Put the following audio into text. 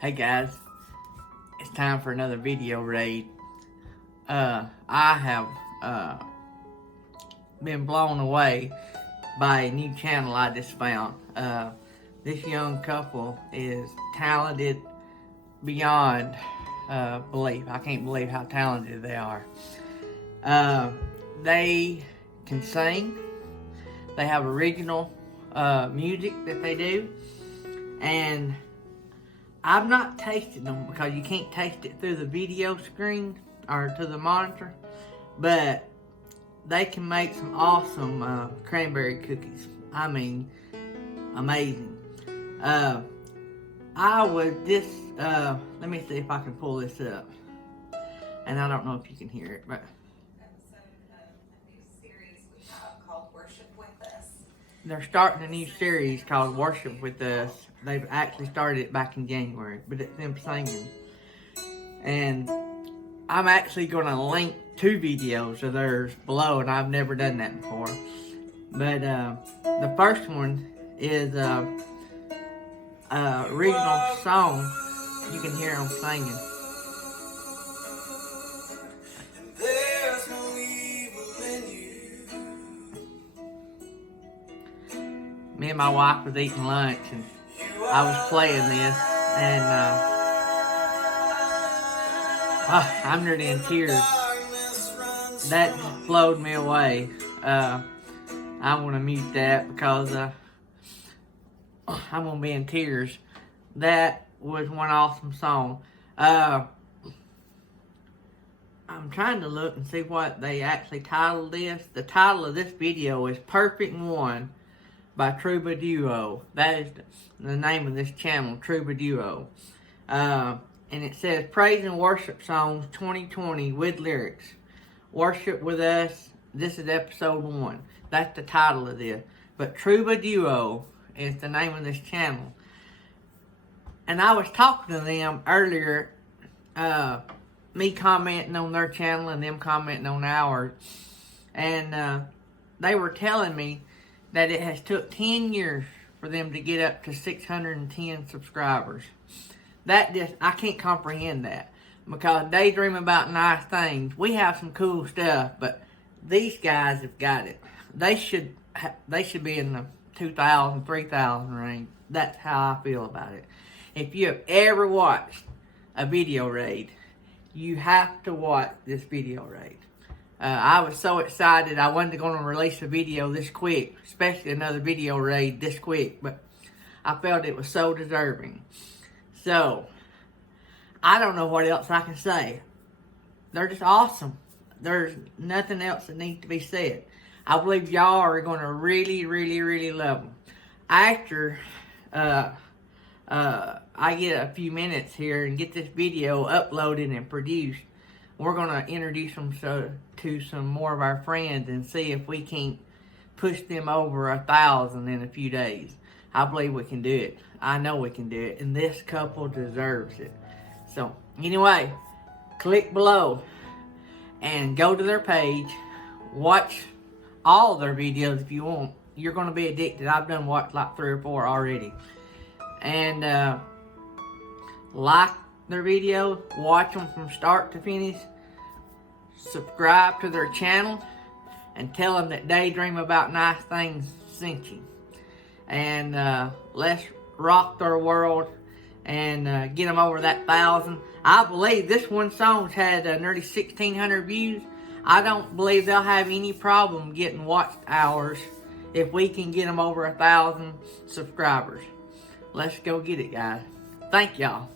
Hey guys, it's time for another video raid. I have been blown away by a new channel I just found. This young couple is talented beyond belief. I can't believe how talented they are. They can sing. They have original music that they do, and I've not tasted them because you can't taste it through the video screen or to the monitor, but they can make some awesome cranberry cookies. I mean, amazing. I was just, let me see if I can pull this up. And I don't know if you can hear it, but they're starting a new series called Worship With Us. They've actually started it back in January, but it's them singing. And I'm actually going to link 2 videos of theirs below, and I've never done that before. But the first one is original song. You can hear them singing. Me and my wife was eating lunch, and I was playing this, and I'm nearly in tears. That just blowed me away. I'm gonna mute that because I'm gonna be in tears. That was one awesome song. I'm trying to look and see what they actually titled this. The title of this video is Perfect One by Troubaduo. That is the name of this channel, Troubaduo. And it says Praise and Worship Songs 2020 with lyrics. Worship with Us. This is episode 1. That's the title of this. But Troubaduo is the name of this channel. And I was talking to them earlier, me commenting on their channel and them commenting on ours. And they were telling me that it has took 10 years for them to get up to 610 subscribers. That just, I can't comprehend that. Because they dream about nice things. We have some cool stuff, but these guys have got it. They should be in the 2,000, 3,000 range. That's how I feel about it. If you have ever watched a video raid, you have to watch this video raid. I was so excited. I wasn't going to release a video this quick, especially another video raid this quick, but I felt it was so deserving. So, I don't know what else I can say. They're just awesome. There's nothing else that needs to be said. I believe y'all are going to really, really, really love them. After I get a few minutes here and get this video uploaded and produced, we're going to introduce them to some more of our friends and see if we can't push them over 1,000 in a few days. I believe we can do it. I know we can do it. And this couple deserves it. So, anyway, click below and go to their page. Watch all their videos if you want. You're going to be addicted. I've done watch like 3 or 4 already. And like their video. Watch them from start to finish. Subscribe to their channel. And tell them that Daydream About Nice Things sent you. And let's rock their world and get them over that 1,000. I believe this one song's had nearly 1,600 views. I don't believe they'll have any problem getting watched hours if we can get them over 1,000 subscribers. Let's go get it, guys. Thank y'all.